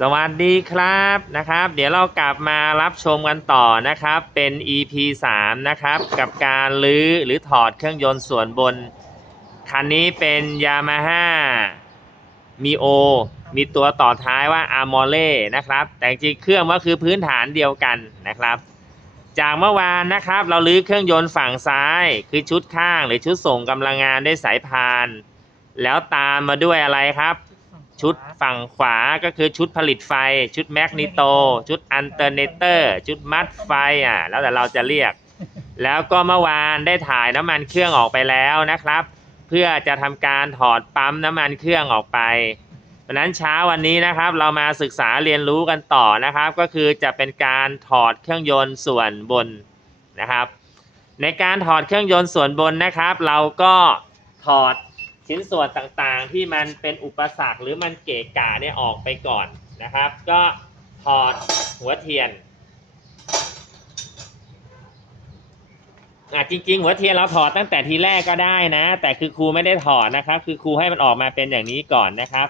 สวัสดีครับนะครับ เดี๋ยวเรากลับมารับชมกันต่อนะครับ เป็น EP 3 นะครับ กับการลื้อหรือถอดเครื่องยนต์ส่วนบน คันนี้เป็น Yamaha m i o มีตัวต่อท้ายว่า a r m o r e นะครับ แต่จริงเครื่องก็คือพื้นฐานเดียวกันนะครับ จากเมื่อวานนะครับ เราลื้อเครื่องยนต์ฝั่งซ้าย คือชุดข้างหรือชุดส่งกำลังงานด้วยสายพาน แล้วตามมาด้วยอะไรครับ ชุดฝั่งขวาก็คือชุดผลิตไฟ ชุดแมกนิโต ชุดอันเตอร์เนเตอร์ ชุดมัดไฟอะแล้วแต่เราจะเรียก แล้วก็เมื่อวานได้ถ่ายน้ำมันเครื่องออกไปแล้วนะครับ เพื่อจะทำการถอดปั๊มน้ำมันเครื่องออกไปเพราะนั้นเช้าวันนี้นะครับ เรามาศึกษาเรียนรู้กันต่อนะครับ ก็คือจะเป็นการถอดเครื่องยนต์ส่วนบนนะครับ ในการถอดเครื่องยนต์ส่วนบนนะครับ เราก็ถอด ชิ้นส่วนต่างๆ ที่มันเป็นอุปสรรคหรือมันเกะกะเนี่ยออกไปก่อนนะครับ ก็ถอดหัวเทียนอะจริง ๆ หัวเทียนเราถอดตั้งแต่ทีแรกก็ได้นะ แต่คือครูไม่ได้ถอดนะครับ คือครูให้มันออกมาเป็นอย่างนี้ก่อนนะครับ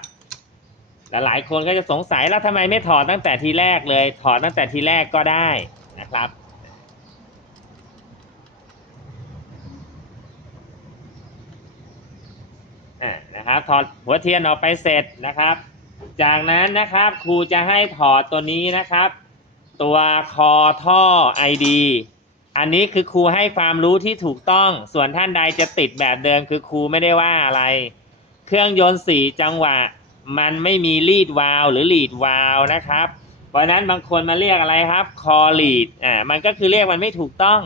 และหลายคนก็จะสงสัยแล้วทำไมไม่ถอดตั้งแต่ทีแรกเลย ถอดตั้งแต่ทีแรกก็ได้นะครับ อ่านะครับถอดหัวเทียนออกไปเสร็จนะครับ จากนั้นนะครับครูจะให้ถอดตัวนี้นะครับ ตัวคอท่อ ID อันนี้คือครูให้ความรู้ที่ถูกต้อง ส่วนท่านใดจะติดแบบเดิมคือครูไม่ได้ว่าอะไร เครื่องยนต์สี่จังหวะ มันไม่มีลีดวาลหรือลีดวาลนะครับ เพราะฉะนั้นบางคนมาเรียกอะไรครับ คอลีดอ่ามันก็คือเรียกมันไม่ถูกต้อง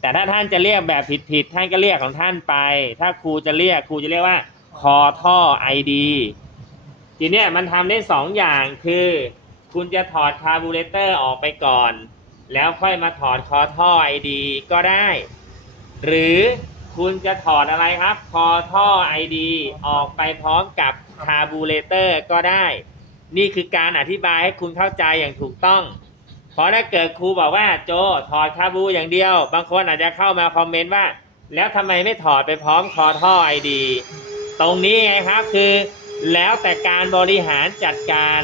แต่ถ้าท่านจะเรียกแบบผิดๆท่านก็เรียกของท่านไป ถ้าครูจะเรียกครูจะเรียกว่า คอท่อ ID ทีเนี้ยมันทำได้สองอย่างคือ คุณจะถอดคาร์บูเรเตอร์ออกไปก่อน แล้วค่อยมาถอดคอท่อ ID ก็ได้ หรือคุณจะถอดอะไรครับ คอท่อ ID ออกไปพร้อมกับคาร์บูเรเตอร์ก็ได้ นี่คือการอธิบายให้คุณเข้าใจอย่างถูกต้องเพราะถ้าเกิดครูบอกว่าโจถอดคาบูอย่างเดียว บางคนอาจจะเข้ามาคอมเมนต์ว่า แล้วทำไมไม่ถอดไปพร้อมคอท่อ ID ตรงนี้ไงครับคือแล้วแต่การบริหารจัดการ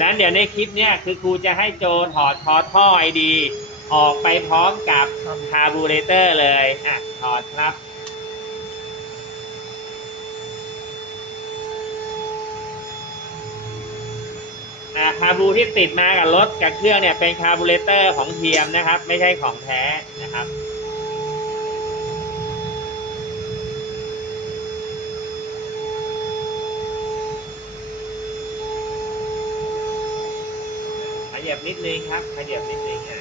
นั้นเดี๋ยวในคลิปเนี้ยคือครูจะให้โจถอดคอท่อ ID ออกไปพร้อมกับคาร์บูเรเตอร์เลยอะถอดครับอ่าคาบูที่ติดมากับรถกับเครื่องเนี่ยเป็นคาร์บูเรเตอร์ของเทียมนะครับ ไม่ใช่ของแท้นะครับ ยับนิดนึงครับ ขยับนิดนึงอะ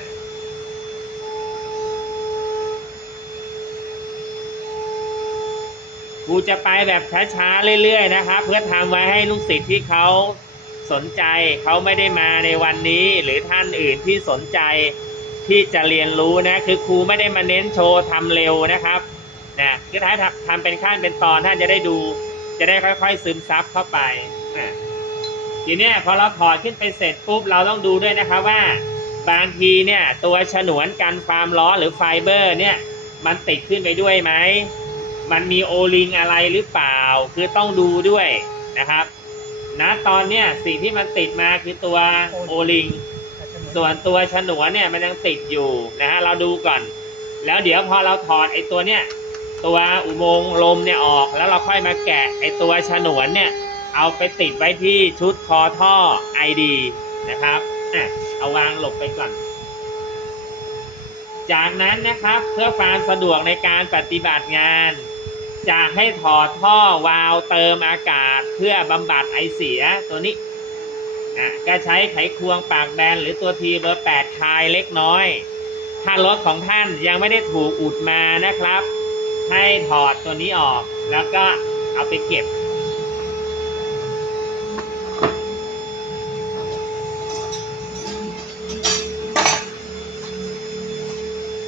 ครูจะไปแบบช้าๆเรื่อยๆนะครับ เพื่อทำไว้ให้ลูกศิษย์ที่เขาสนใจเขาไม่ได้มาในวันนี้ หรือท่านอื่นที่สนใจที่จะเรียนรู้นะ คือครูไม่ได้มาเน้นโชว์ทำเร็วนะครับนะคือท้ายทำเป็นขั้นเป็นตอนท่านจะได้ดู จะได้ค่อย ๆ ซึมซับเข้าไปอะ ทีเนี้ยพอเราถอดขึ้นไปเสร็จปุ๊บเราต้องดูด้วยนะครับว่า บางทีเนี่ยตัวฉนวนกันความร้อนหรือไฟเบอร์เนี่ยมันติดขึ้นไปด้วยไหม มันมีโอลิงอะไรหรือเปล่า คือต้องดูด้วยนะครับนะตอนเนี้ยสิ่งที่มันติดมาคือตัวโอลิง ส่วนตัวฉนวนเนี่ยมันยังติดอยู่นะฮะเราดูก่อน แล้วเดี๋ยวพอเราถอดไอ้ตัวเนี่ยตัวอุโมงค์ลมเนี่ยออก แล้วเราค่อยมาแกะไอ้ตัวฉนวนเนี่ย เอาไปติดไว้ที่ชุดคอท่อ ID นะครับอะเอาวางหลบไปก่อน จากนั้นนะครับเพื่อความสะดวกในการปฏิบัติงาน จะให้ถอดท่อวาล์วเติมอากาศเพื่อบำบัดไอเสียตัวนี้อะก็ใช้ไขควงปากแบนหรือตัวทีเบอร์ 8 คายเล็กน้อย ถ้ารถของท่านยังไม่ได้ถูกอุดมานะครับ ให้ถอดตัวนี้ออก แล้วก็เอาไปเก็บ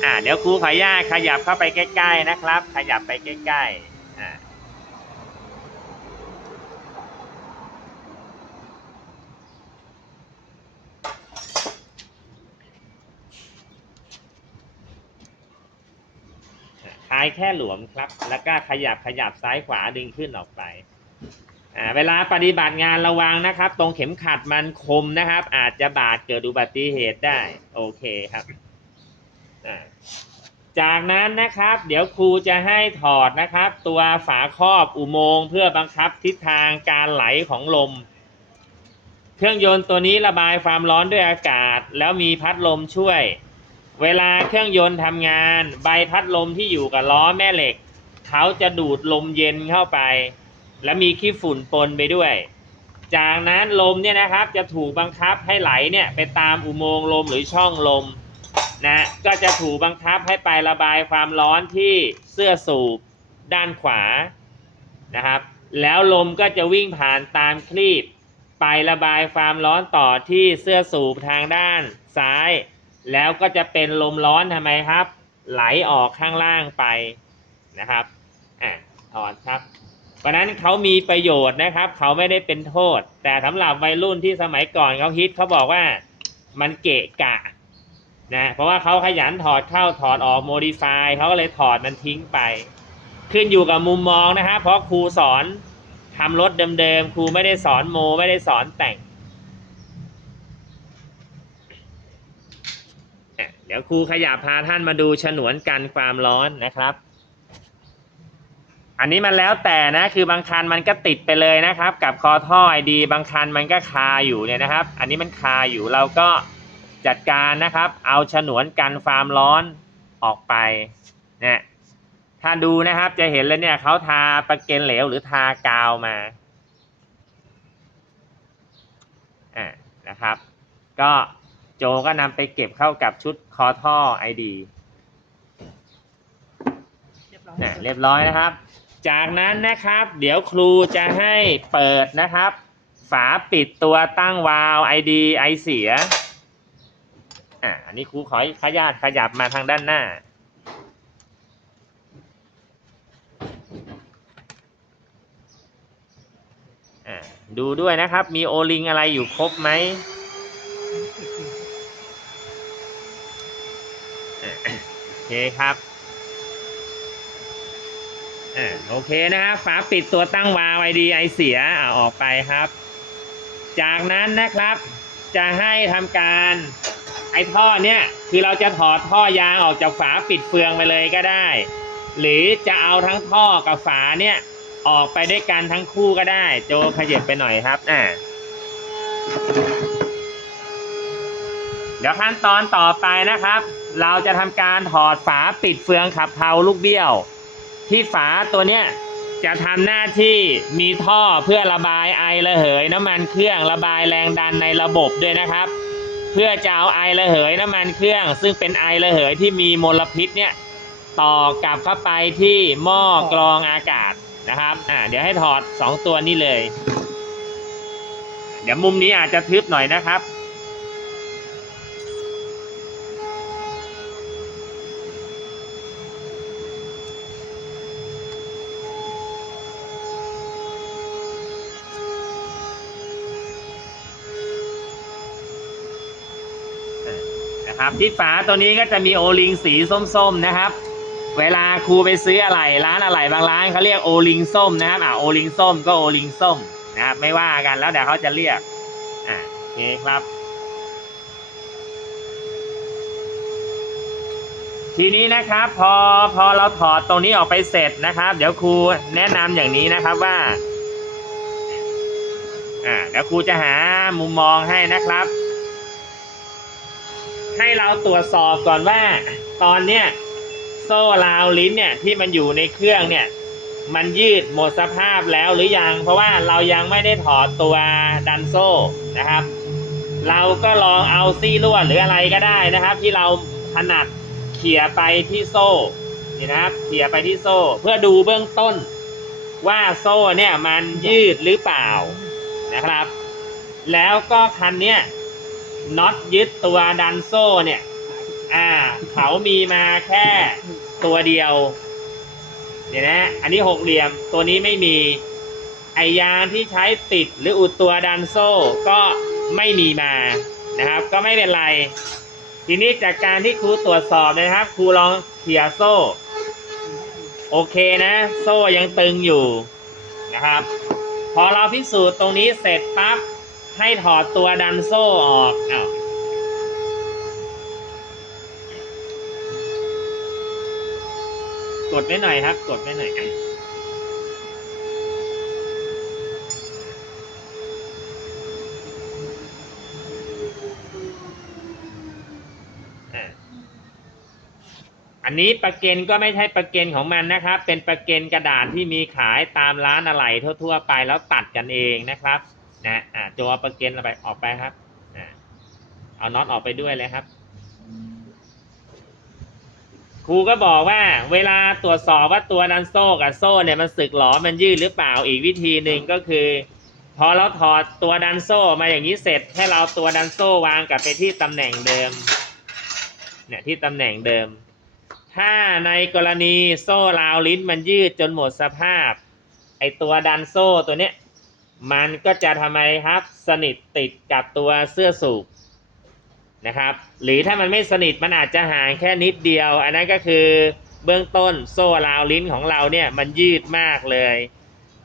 อ่าเดี๋ยวครูขออนุญาตขยับเข้าไปใกล้ ๆ นะครับ ขยับไปใกล้ๆอ่าคลายแค่หลวมครับ แล้วก็ขยับขยับซ้ายขวาดึงขึ้นออกไป อ่า เวลาปฏิบัติงานระวังนะครับ ตรงเข็มขัดมันคมนะครับ อาจจะบาดเกิดอุบัติเหตุได้ โอเคครับ จากนั้นนะครับเดี๋ยวครูจะให้ถอดนะครับ ตัวฝาครอบอุโมงค์เพื่อบังคับทิศทางการไหลของลม เครื่องยนต์ตัวนี้ระบายความร้อนด้วยอากาศ แล้วมีพัดลมช่วย เวลาเครื่องยนต์ทำงาน ใบพัดลมที่อยู่กับล้อแม่เหล็ก เขาจะดูดลมเย็นเข้าไป และมีขี้ฝุ่นปนไปด้วย จากนั้นลมเนี่ยนะครับจะถูกบังคับให้ไหลเนี่ยไปตามอุโมงค์ลมหรือช่องลม นะก็จะถูบังคับให้ไประบายความร้อนที่เสื้อสูบด้านขวานะครับ แล้วลมก็จะวิ่งผ่านตามคลีบ ไประบายความร้อนต่อที่เสื้อสูบทางด้านซ้าย แล้วก็จะเป็นลมร้อนทำไมครับ ไหลออกข้างล่างไปนะครับอะถอดครับเพราะนั้นเขามีประโยชน์นะครับ เขาไม่ได้เป็นโทษ แต่สำหรับวัยรุ่นที่สมัยก่อนเขาฮิตเขาบอกว่ามันเกะกะ นะเพราะว่าเขาขยันถอดเข้าถอดออกโมดิฟายเขาก็เลยถอดมันทิ้งไป ขึ้นอยู่กับมุมมองนะครับเพราะครูสอนทำรถเดิมๆครูไม่ได้สอนโม ไม่ได้สอนแต่ง เดี๋ยวครูขยับพาท่านมาดูฉนวนกันความร้อนนะครับ อันนี้มันแล้วแต่นะคือบางคันมันก็ติดไปเลยนะครับ กับคอท่อไอดี บางคันมันก็คาอยู่เนี่ยนะครับ อันนี้มันคาอยู่เราก็ จัดการนะครับ เอาฉนวนกันความร้อนออกไปเนี่ยถ้าดูนะครับจะเห็นเลยเนี่ยเขาทาประเกนเหลวหรือทากาวมาอ่านะครับ ก็โจก็นำไปเก็บเข้ากับชุดคอท่อไอดีเรียบร้อยอะเรียบร้อยนะครับ จากนั้นนะครับ เดี๋ยวครูจะให้เปิดนะครับ ฝาปิดตัวตั้งวาล์ว ID ไอเสีย อะอันนี้ครูขอขยาตขยับมาทางด้านหน้าอะดูด้วยนะครับ มีโอลิงอะไรอยู่ครบไหมอะโอเคครับอ่าโอเคนะครับฝาปิดตัวตั้งวาล์วดีไอเสียอ่าออกไปครับ จากนั้นนะครับจะให้ทำการ ไอท่อเนี่ยคือเราจะถอดท่อยางออกจากฝาปิดเฟืองไปเลยก็ได้ หรือจะเอาทั้งท่อกับฝาเนี่ยออกไปด้วยกันทั้งคู่ก็ได้ โจขยับไปหน่อยครับอ่าเดี๋ยวขั้นตอนต่อไปนะครับ เราจะทำการถอดฝาปิดเฟืองขับเพลาลูกเบี้ยว ที่ฝาตัวเนี้ยจะทำหน้าที่มีท่อเพื่อระบายไอระเหยน้ำมันเครื่องระบายแรงดันในระบบด้วยนะครับ พื่อจะเอาไอระเหยน้ำมันเครื่อง ซึ่งเป็นไอระเหยที่มีมลพิษเนี่ยต่อกลับเข้าไปที่หม้อกรองอากาศนะครับอ่าเดี๋ยวให้ถอด 2 ตัวนี้เลย เดี๋ยวมุมนี้อาจจะทึบหน่อยนะครับ นะครับ ที่ฝาตัวนี้ก็จะมีโอลิงสีส้มๆนะครับ เวลาครูไปซื้ออะไรร้านอะไรบางร้านเขาเรียกโอลิงส้มนะครับอ่าโอลิงส้มก็โอลิงส้มนะครับไม่ว่ากันแล้วเดี๋ยวเขาจะเรียกอ่าโอเคครับ ทีนี้นะครับพอพอเราถอดตรงนี้ออกไปเสร็จนะครับ เดี๋ยวครูแนะนำอย่างนี้นะครับว่าอ่าเดี๋ยวครูจะหามุมมองให้นะครับ ให้เราตรวจสอบก่อนว่า ตอนเนี้ยโซ่ราวลิ้นเนี่ยที่มันอยู่ในเครื่องเนี่ย มันยืดหมดสภาพแล้วหรือยัง เพราะว่าเรายังไม่ได้ถอดตัวดันโซ่นะครับ เราก็ลองเอาซี่ลวดหรืออะไรก็ได้นะครับ ที่เราถนัดเขี่ยไปที่โซ่นี่นะครับเขี่ยไปที่โซ่ เพื่อดูเบื้องต้น ว่าโซ่เนี่ยมันยืดหรือเปล่านะครับ แล้วก็คันเนี้ย น็อตยึดตัวดันโซ่เนี่ย อ่า เขามีมาแค่ตัวเดียว เดี๋ยวนะ อันนี้หกเหลี่ยม ตัวนี้ไม่มี ไอยางที่ใช้ติดหรืออุดตัวดันโซ่ก็ไม่มีมา นะครับ ก็ไม่เป็นไร ทีนี้จากการที่ครูตรวจสอบนะครับ ครูลองเขี่ยโซ่ โอเคนะ โซ่ยังตึงอยู่นะครับพพอเราพิสูจน์ตรงนี้เสร็จปั๊บ ให้ถอดตัวดันโซ่ออกอ้าวกดไว้หน่อยครับ กดไว้หน่อยอันนี้ประเก็นก็ไม่ใช่ประเก็นของมันนะครับ เป็นประเก็นกระดาษที่มีขายตามร้านอะไหล่ทั่ว ๆ ไปแล้วตัดกันเองนะครับ นะอ่าโจเอาประเก็นเอาไปออกไปครับอ่าเอาน็อตออกไปด้วยเลยครับ ครูก็บอกว่า เวลาตรวจสอบว่าตัวดันโซ่กับโซ่เนี่ยมันสึกหรอมันยืดหรือเปล่าอีกวิธีหนึ่งก็คือ พอเราถอดตัวดันโซ่มาอย่างนี้เสร็จ ให้เราเอาตัวดันโซ่วางกลับไปที่ตำแหน่งเดิม เนี่ยที่ตำแหน่งเดิม ถ้าในกรณีโซ่ราวลิ้นมันยืดจนหมดสภาพ ไอตัวดันโซ่ตัวเนี้ย มันก็จะทำไมครับ สนิทติดกับตัวเสื้อสูบนะครับ หรือถ้ามันไม่สนิทมันอาจจะห่างแค่นิดเดียว อันนั้นก็คือเบื้องต้นโซ่ราวลิ้นของเราเนี่ยมันยืดมากเลย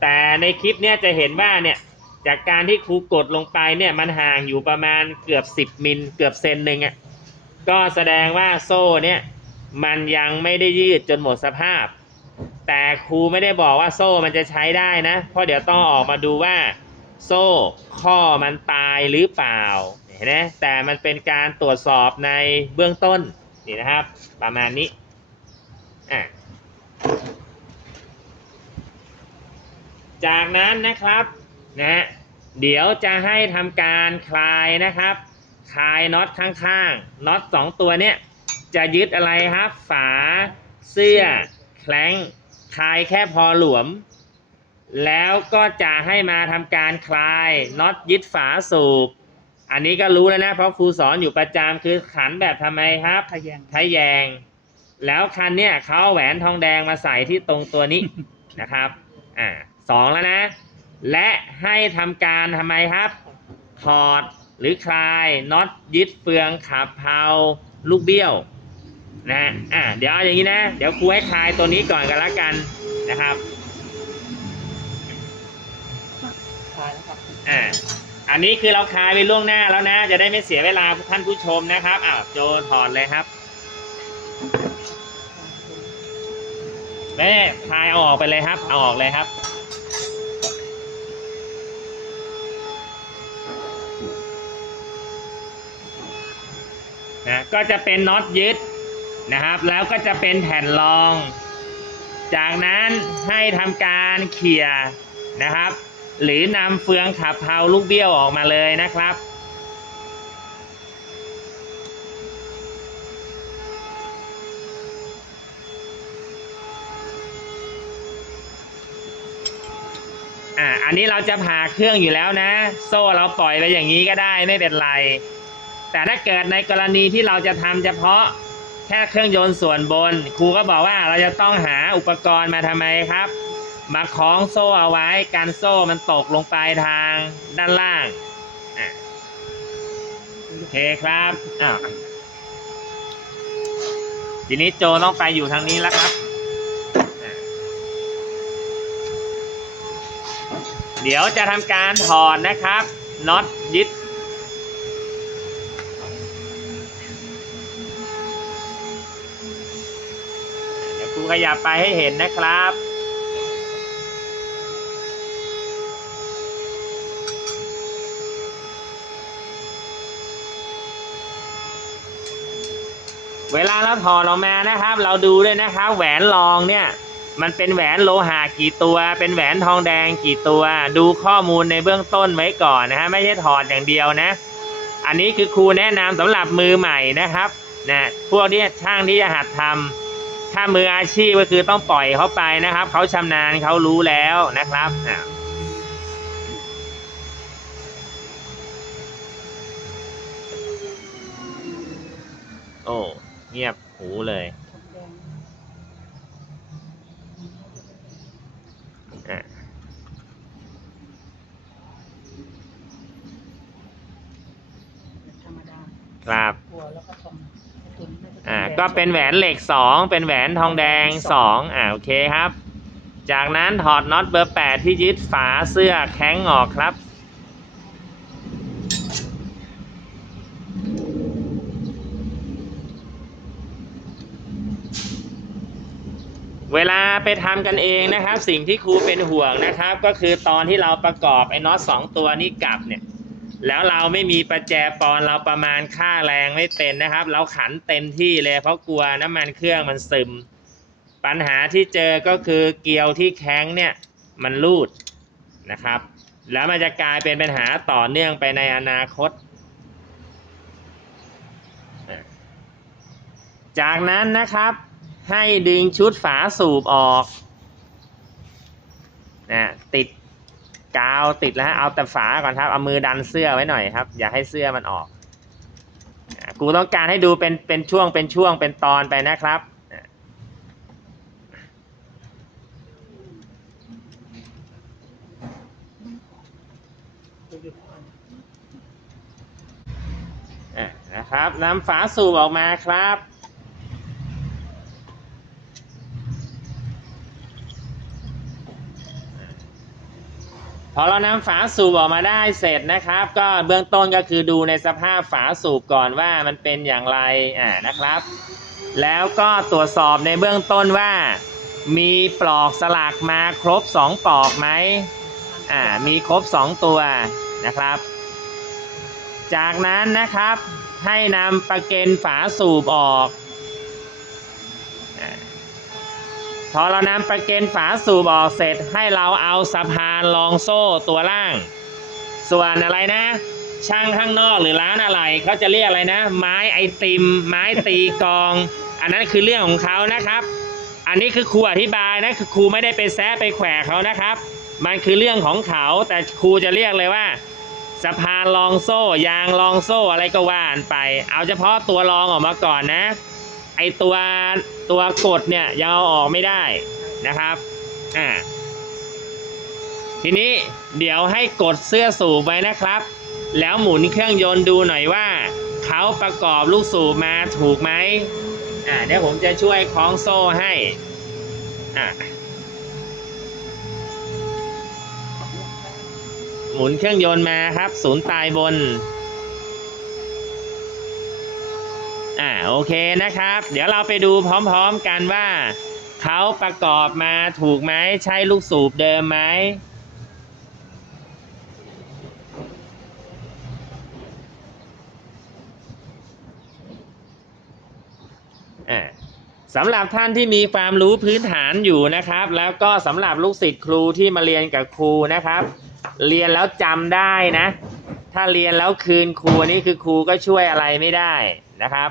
แต่ในคลิปเนี่ยจะเห็นว่าเนี่ยจากการที่ครูกดลงไปเนี่ยมันห่างอยู่ประมาณเกือบ 10 มิลเกือบเซนหนึ่งอะก็แสดงว่าโซ่เนี่ยมันยังไม่ได้ยืดจนหมดสภาพ แต่ครูไม่ได้บอกว่าโซ่มันจะใช้ได้นะ เพราะเดี๋ยวต้องออกมาดูว่า โซ่ข้อมันตายหรือเปล่าเห็นไหมแต่มันเป็นการตรวจสอบในเบื้องต้นนี่นะครับ ประมาณนี้อะจากนั้นนะครับนะเดี๋ยวจะให้ทำการคลายนะครับ คลายน็อตข้างๆน็อตสองตัวเนี้ยจะยึดอะไรครับ ฝาเสื้อแคล้ง คลายแค่พอหลวม แล้วก็จะให้มาทำการคลายน็อตยึดฝาสูบ อันนี้ก็รู้แล้วนะ เพราะครูสอนอยู่ประจำคือขันแบบทำไมครับทะแยงทะแยง แล้วคันเนี่ยเขาเอาแหวนทองแดงมาใส่ที่ตรงตัวนี้นะครับ อ่าสองแล้วนะ และให้ทำการทำไมครับ ถอดหรือคลายน็อตยึดเฟืองขับเพลาลูกเบี้ยว นะ อ่า เดี๋ยวเอาอย่างนี้นะ เดี๋ยวครูให้คลายตัวนี้ก่อนกันละกันนะครับคลายแล้วครับ อ่า อันนี้คือเราคลายไปล่วงหน้าแล้วนะ จะได้ไม่เสียเวลาท่านผู้ชมนะครับ อ้าวโจถอดเลยครับแม่คลายเอาออกไปเลยครับ เอาออกเลยครับนะก็จะเป็นน็อตยึด นะครับ แล้วก็จะเป็นแผ่นรอง จากนั้นให้ทำการเขี่ยนะครับ หรือนำเฟืองขับเพลาลูกเบี้ยวออกมาเลยนะครับอ่าอันนี้เราจะผ่าเครื่องอยู่แล้วนะ โซ่เราปล่อยไปอย่างนี้ก็ได้ไม่เป็นไร แต่ถ้าเกิดในกรณีที่เราจะทำเฉพาะ แค่เครื่องยนต์ส่วนบน ครูก็บอกว่าเราจะต้องหาอุปกรณ์มาทำไมครับ มาคล้องโซ่เอาไว้กันโซ่มันตกลงไปทางด้านล่างโอเคครับอ้าวทีนี้โจต้องไปอยู่ทางนี้แล้วครับ เดี๋ยวจะทำการถอดนะครับน็อตยึด เดี๋ยวครู ขยับไปให้เห็นนะครับ เวลาเราถอดออกมานะครับ เราดูด้วยนะครับ แหวนรองเนี่ย มันเป็นแหวนโลหะกี่ตัว เป็นแหวนทองแดงกี่ตัว ดูข้อมูลในเบื้องต้นไว้ก่อนนะฮะไม่ใช่ถอดอย่างเดียวนะ อันนี้คือครูแนะนำสำหรับมือใหม่นะครับนะพวกที่ช่างที่จะหัดทำ ถ้ามืออาชีพก็คือต้องปล่อยเขาไปนะครับ เขาชำนาญเขารู้แล้วนะครับอะโอ้เงียบหูเลยทองแดงอะธรรมดาครับหัวแล้วก็ท อ่าก็เป็นแหวนเหล็กสองเป็นแหวนทองแดงสองอ่าโอเคครับ จากนั้นถอดน็อตเบอร์ 8 ที่ยึดฝาเสื้อแข้งออกครับ เวลาไปทำกันเองนะครับ สิ่งที่ครูเป็นห่วงนะครับ ก็คือตอนที่เราประกอบไอ้น็อตสองตัวนี้กลับเนี่ย แล้วเราไม่มีประแจปอนเราประมาณค่าแรงไม่เป็นนะครับ เราขันเต็มที่เลยเพราะกลัวน้ำมันเครื่องมันซึม ปัญหาที่เจอก็คือเกลียวที่แข้งเนี่ยมันรูดนะครับ แล้วมันจะกลายเป็นปัญหาต่อเนื่องไปในอนาคต จากนั้นนะครับให้ดึงชุดฝาสูบออกนะติด กาวติดแล้วฮะเอาแต่ฝาก่อนครับ เอามือดันเสื้อไว้หน่อยครับ อย่าให้เสื้อมันออก กูต้องการให้ดูเป็นเป็นช่วงเป็นช่วงเป็นตอนไปนะครับนะครับนำฝาสูบออกมาครับ พอเรานำฝาสูบออกมาได้เสร็จนะครับ ก็เบื้องต้นก็คือดูในสภาพฝาสูบก่อนว่ามันเป็นอย่างไรอ่านะครับ แล้วก็ตรวจสอบในเบื้องต้นว่า มีปลอกสลักมาครบ 2 ปลอกไหมอ่ามีครบ 2 ตัวนะครับ จากนั้นนะครับให้นำประเกนฝาสูบออกอ่า พอเรานำประเก็นฝาสูบออกเสร็จให้เราเอาสะพานรองโซ่ตัวล่าง ส่วนอะไรนะ ช่างข้างนอกหรือร้านอะไรเขาจะเรียกอะไรนะ ไม้ไอติม ไม้ตีกอง อันนั้นคือเรื่องของเขานะครับ อันนี้คือครูอธิบายนะคือครูไม่ได้ไปแซะไปแขวะเขานะครับ มันคือเรื่องของเขาแต่ครูจะเรียกเลยว่าสะพานรองโซ่ ยางรองโซ่อะไรก็ว่านไป เอาเฉพาะตัวรองออกมาก่อนนะ ไอตัวตัวกดเนี่ยยังเอาออกไม่ได้นะครับ อ่า ทีนี้เดี๋ยวให้กดเสื้อสูบไว้นะครับ แล้วหมุนเครื่องยนต์ดูหน่อยว่าเขาประกอบลูกสูบมาถูกไหมอ่าเดี๋ยวผมจะช่วยคล้องโซ่ให้ อ่าหมุนเครื่องยนต์มาครับ ศูนย์ตายบน อ่าโอเคนะครับ เดี๋ยวเราไปดูพร้อมๆกันว่าเขาประกอบมาถูกไหมใช่ลูกสูบเดิมไหมอ่าสำหรับท่านที่มีความรู้พื้นฐานอยู่นะครับ แล้วก็สำหรับลูกศิษย์ครูที่มาเรียนกับครูนะครับ เรียนแล้วจำได้นะ ถ้าเรียนแล้วคืนครูนนี้คือครูก็ช่วยอะไรไม่ได้นะครับ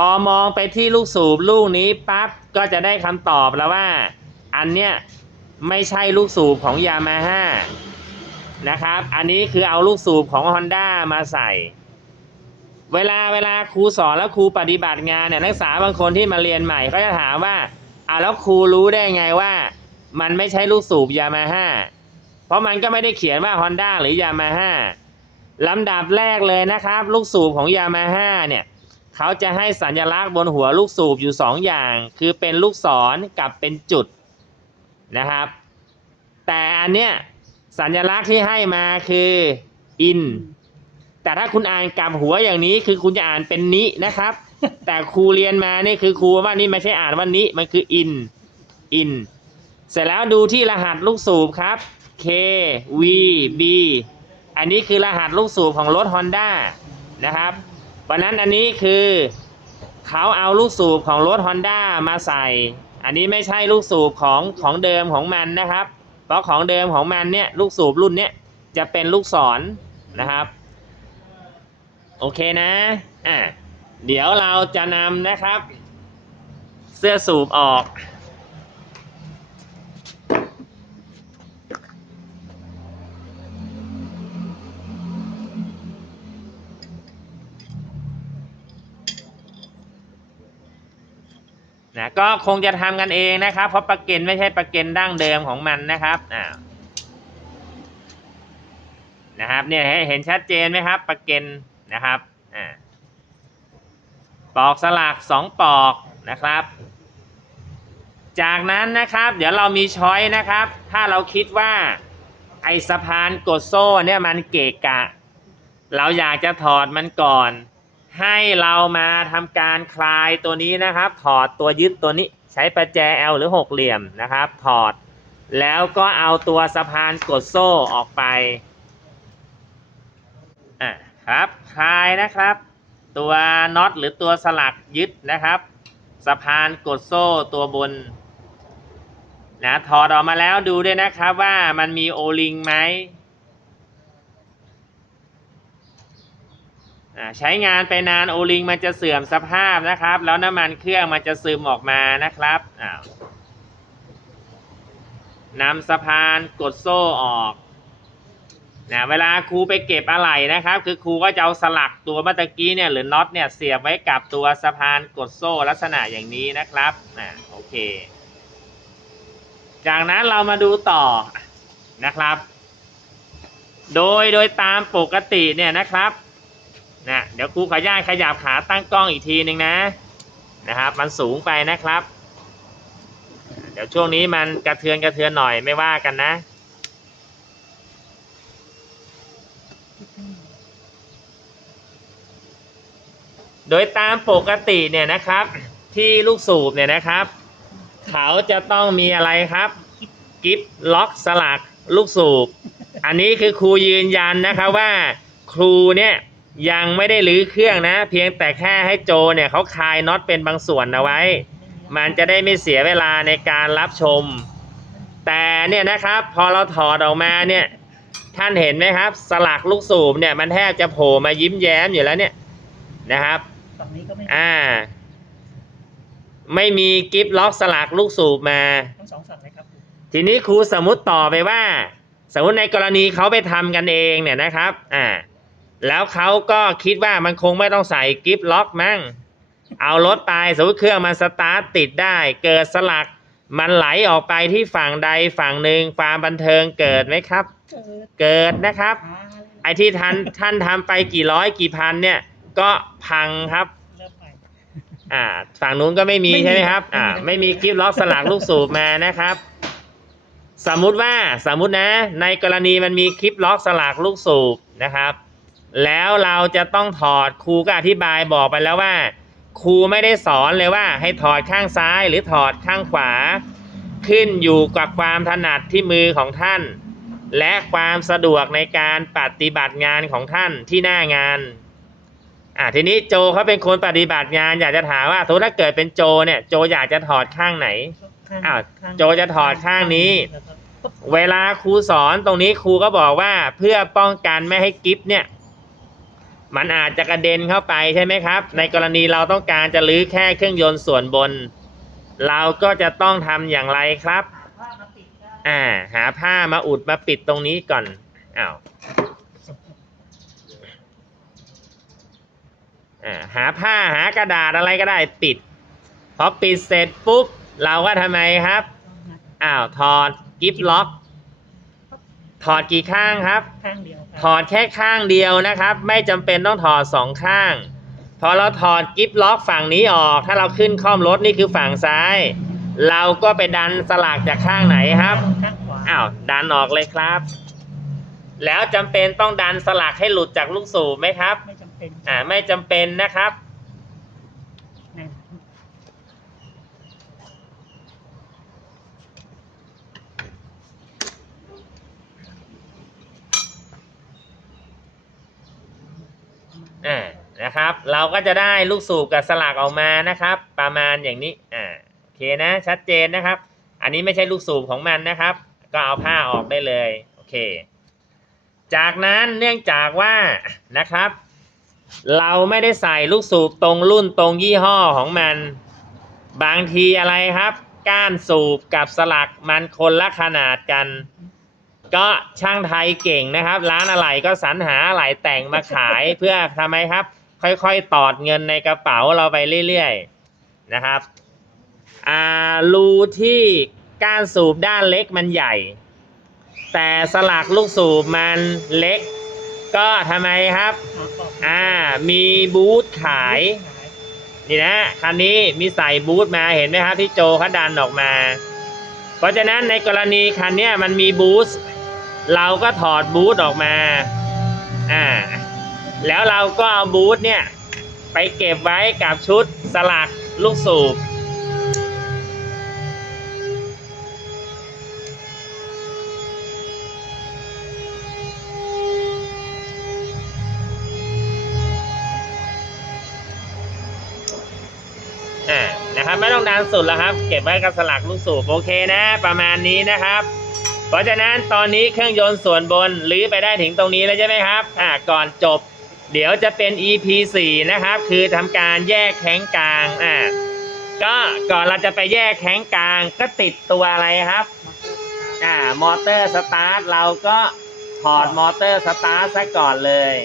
พอมองไปที่ลูกสูบลูกนี้ปั๊บก็จะได้คำตอบแล้วว่า อันเนี้ยไม่ใช่ลูกสูบของยามาฮ่านะครับ อันนี้คือเอาลูกสูบของ Honda มาใส่ เวลาเวลาครูสอนแล้วครูปฏิบัติงานเนี่ยนักศึกษาบางคนที่มาเรียนใหม่ก็จะถามว่าอะแล้วครูรู้ได้ไงว่า มันไม่ใช่ลูกสูบยามาฮ่าเพราะมันก็ไม่ได้เขียนว่า Honda หรือยามาฮ่าลำดับแรกเลยนะครับ ลูกสูบของยามาฮ่าเนี่ย เขาจะให้สัญลักษณ์บนหัวลูกสูบอยู่สองอย่าง คือเป็นลูกศรกับเป็นจุดนะครับ แต่อันเนี้ยสัญลักษณ์ที่ให้มาคือ in แต่ถ้าคุณอ่านกับหัวอย่างนี้คือคุณจะอ่านเป็นนินะครับ แต่ครูเรียนมานี่คือครูว่านี่ไม่ใช่อ่านว่านิมันคือ in in เสร็จแล้วดูที่รหัสลูกสูบครับ K V B อันนี้คือรหัสลูกสูบของรถ Honda นะครับ เพราะนั้นอันนี้คือเขาเอาลูกสูบของรถ Honda มาใส่ อันนี้ไม่ใช่ลูกสูบของของเดิมของมันนะครับ เพราะของเดิมของมันเนี่ยลูกสูบรุ่นเนี้ยจะเป็นลูกศรนนะครับ โอเคนะอะเดี๋ยวเราจะนำนะครับ เสื้อสูบออก นะก็คงจะทำกันเองนะครับ เพราะปลาเก็นไม่ใช่ปลาเก็นดั้งเดิมของมันนะครับอ่านะครับเนี่ยเห็นชัดเจนไหมครับปลาเก็นนะครับอ่าปอกสลักสองปอกนะครับ จากนั้นนะครับ เดี๋ยวเรามีช้อยนะครับ ถ้าเราคิดว่าไอสะพานกดโซ่เนี่ยมันเกะกะ เราอยากจะถอดมันก่อน ให้เรามาทำการคลายตัวนี้นะครับ ถอดตัวยึดตัวนี้ใช้ประแจ L หรือหกเหลี่ยมนะครับ ถอด แล้วก็เอาตัวสะพานกดโซ่ออกไปอะครับคลายนะครับ ตัวน็อตหรือตัวสลักยึดนะครับสะพานกดโซ่ตัวบนนะถอดออกมาแล้วดูด้วยนะครับว่ามันมีโอลิงไหมอ่า ใช้งานไปนานโอลิงมันจะเสื่อมสภาพนะครับ แล้วน้ำมันเครื่องมันจะซึมออกมานะครับนำสะพานกดโซ่ออกนะเวลาครูไปเก็บอะไหล่นะครับ คือครูก็จะเอาสลักตัวเมื่อตะกี้เนี่ยหรือน็อตเนี่ยเสียบไว้กับตัวสะพานกดโซ่ลักษณะอย่างนี้นะครับอ่าโอเค จากนั้นเรามาดูต่อนะครับ โดยโดยตามปกติเนี่ยนะครับ นะเดี๋ยวครูขออนุญาขยับขาตั้งกล้องอีกทีหนึ่งนะนะครับ มันสูงไปนะครับ เดี๋ยวช่วงนี้มันกระเทือนกระเทือนหน่อยไม่ว่ากันนะ โดยตามปกติเนี่ยนะครับ ที่ลูกสูบเนี่ยนะครับ เขาจะต้องมีอะไรครับกิฟล็อกสลักลูกสูบ อันนี้คือครูยืนยันนะคะว่า ครูเนี่ย ยังไม่ได้รื้อเครื่องนะ เพียงแต่แค่ให้โจเนี่ยเขาคลายน็อตเป็นบางส่วนเอาไว้ มันจะได้ไม่เสียเวลาในการรับชม แต่เนี่ยนะครับพอเราถอดออกมาเนี่ยท่านเห็นไหมครับ สลักลูกสูบเนี่ยมันแทบจะโผล่มายิ้มแย้มอยู่แล้วเนี่ยนะครับฝั่งนี้ก็ไม่อ่า ไม่มีกิฟล็อกสลักลูกสูบมา ทั้งสองฝั่งเลยครับทีนี้ครูสมมติต่อไปว่า สมมติในกรณีเขาไปทำกันเองเนี่ยนะครับ อ่า แล้วเขาก็คิดว่ามันคงไม่ต้องใส่กิฟล็อกมั้ง เอารถไปสมมติเครื่องมันสตาร์ทติดได้ เกิดสลัก มันไหลออกไปที่ฝั่งใดฝั่งหนึ่งความบันเทิงเกิดไหมครับ เกิดเกิดนะครับหาไอ้ที่ท่านท่านทำไปกี่ร้อยกี่พันเนี่ย ก็พังครับเริ่มใหม่อ่า ฝั่งนู้นก็ไม่มีไม่มีใช่ไหมครับ อ่า ไม่มีไม่มีกิฟต์ล็อกสลักลูกสูบมานะครับ สมมุติว่าสมมุตินะ ในกรณีมันมีคลิปล็อกสลักลูกสูบนะครับ แล้วเราจะต้องถอดครูก็อธิบายบอกไปแล้วว่า ครูไม่ได้สอนเลยว่า ให้ถอดข้างซ้ายหรือถอดข้างขวา ขึ้นอยู่กับความถนัดที่มือของท่าน และความสะดวกในการปฏิบัติงานของท่านที่หน้างานอ่าทีนี้โจเขาเป็นคนปฏิบัติงาน อยากจะถามว่าสมมติถ้าเกิดเป็นโจเนี่ยโจอยากจะถอดข้างไหนข้งอ้าวข้งโจจะถอดข้างนี้แล้วก็ปุ๊บเวลาครูสอนตรงนี้ครูก็บอกว่าเพื่อป้องกันไม่ให้กิฟเนี่ย มันอาจจะกระเด็นเข้าไปใช่ไหมครับ ในกรณีเราต้องการจะลื้อแค่เครื่องยนต์ส่วนบน เราก็จะต้องทำอย่างไรครับหาผ้ามาปิดอ่า หาผ้ามาอุดมาปิดตรงนี้ก่อนอ้าวอ่าหาผ้าหากระดาษอะไรก็ได้ปิด พอปิดเสร็จปุ๊บ เราก็ทำไมครับ อ้าว ถอดกิฟล็อก ถอดกี่ข้างครับ ข้างเดียวครับถอดแค่ข้างเดียวนะครับ ไม่จำเป็นต้องถอดสองข้าง พอเราถอดกิฟล็อกฝั่งนี้ออก ถ้าเราขึ้นข้อมรถนี่คือฝั่งซ้าย เราก็ไปดันสลักจากข้างไหนครับข้างขวาอ้าวดันออกเลยครับ แล้วจำเป็นต้องดันสลักให้หลุดจากลูกสูบไหมครับ ไม่จำเป็นอ่าไม่จำเป็นนะครับ อ่านะครับ เราก็จะได้ลูกสูบกับสลักออกมานะครับ ประมาณอย่างนี้อ่าโอเคนะชัดเจนนะครับ อันนี้ไม่ใช่ลูกสูบของมันนะครับ ก็เอาผ้าออกได้เลยโอเค จากนั้นเนื่องจากว่านะครับ เราไม่ได้ใส่ลูกสูบตรงรุ่นตรงยี่ห้อของมัน บางทีอะไรครับ ก้านสูบกับสลักมันคนละขนาดกัน ก็ช่างไทยเก่งนะครับ ร้านอะไหล่ก็สรรหาอะไหล่แต่งมาขาย เพื่อทำไมครับ ค่อยๆตอดเงินในกระเป๋าเราไปเรื่อยๆนะครับอ่ารูที่ก้านสูบด้านเล็กมันใหญ่ แต่สลักลูกสูบมันเล็ก ก็ทำไมครับอ่ามีบูธขาย นี่นะคันนี้มีใส่บูทมาเห็นไหมครับที่โจเขาดันออกมา เพราะฉะนั้นในกรณีคันนี้มันมีบูสต์ เราก็ถอดบูทออกมา อ่า แล้วเราก็เอาบูทเนี่ย ไปเก็บไว้กับชุดสลักลูกสูบ อ่า นะครับ ไม่ต้องดันสุดแล้วครับ เก็บไว้กับสลักลูกสูบ โอเคนะ ประมาณนี้นะครับ เพราะฉะนั้นตอนนี้เครื่องยนต์ส่วนบนรื้อไปได้ถึงตรงนี้แล้วใช่ไหมครับอ่าก่อนจบ เดี๋ยวจะเป็น EP 4นะครับ คือทำการแยกแข้งกลางอ่าก็ก่อนเราจะไปแยกแข้งกลางก็ติดตัวอะไรครับอ่ามอเตอร์สตาร์ทเราก็ถอดมอเตอร์สตาร์ทซะก่อนเลย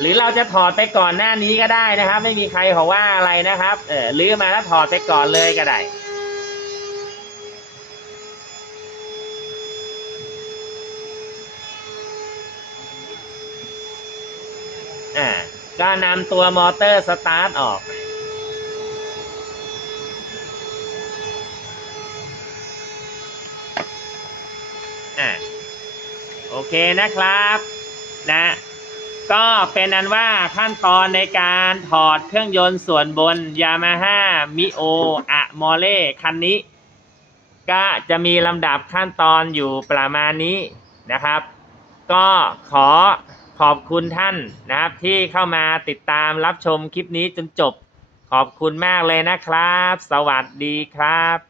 หรือเราจะถอดไปก่อนหน้านี้ก็ได้นะครับ ไม่มีใครขาว่าอะไรนะครับ เออลื้อมาแล้วถอดไปก่อนเลยก็ได้ อ่าก็นำตัวมอเตอร์สตาร์ทออกอ่าโอเคนะครับนะก็เป็นอันว่าขั้นตอนในการถอดเครื่องยนต์ส่วนบน Yamaha Mio a m o l e คันนี้ ก็จะมีลำดับขั้นตอนอยู่ประมาณนี้นะครับ ก็ขอ ขอบคุณท่านนะครับที่เข้ามาติดตามรับชมคลิปนี้จนจบ ขอบคุณมากเลยนะครับ สวัสดีครับ